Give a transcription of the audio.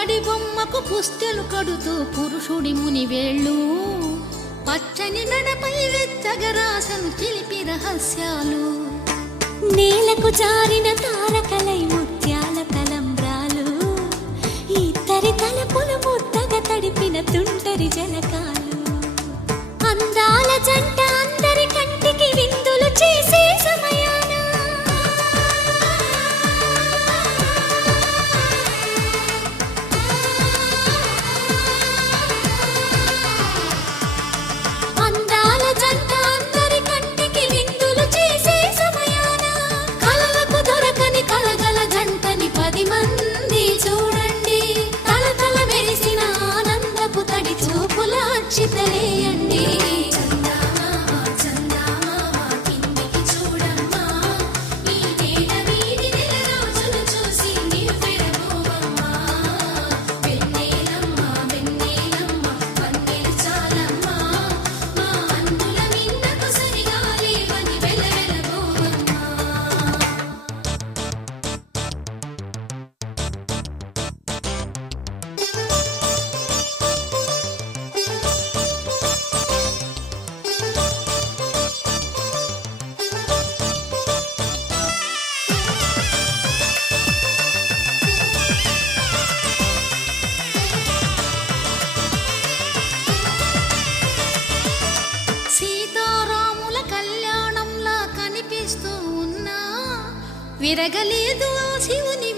పుత్తడి బొమ్మకు పుస్తెలు కడుతూ పురుషుడి ముని వేళ్ళు పచ్చని నడపై వెచ్చగరాసను చిలిపి రహస్యాలు నేలకు జారిన తారకలై ముత్యాల తలంబ్రాలు ఇద్దరి తలపులు ముద్దగా తడిపిన తుంటరి జలకాలు అందాల జంట అందరి కంటికి విందులు చేసే సమయాన అందాల జంట అందరి కంటికి విందులు చేసే సమయాన కలలకు దొరకని కలగల జంటని 10 మంది చూడండి తలతల మెరిసిన ఆనందపు తడి చూపుల అక్షితలేయండి సీతారాముల కళ్యాణంలా కనిపిస్తూ ఉన్నా విరగలేదు ఆ శివుని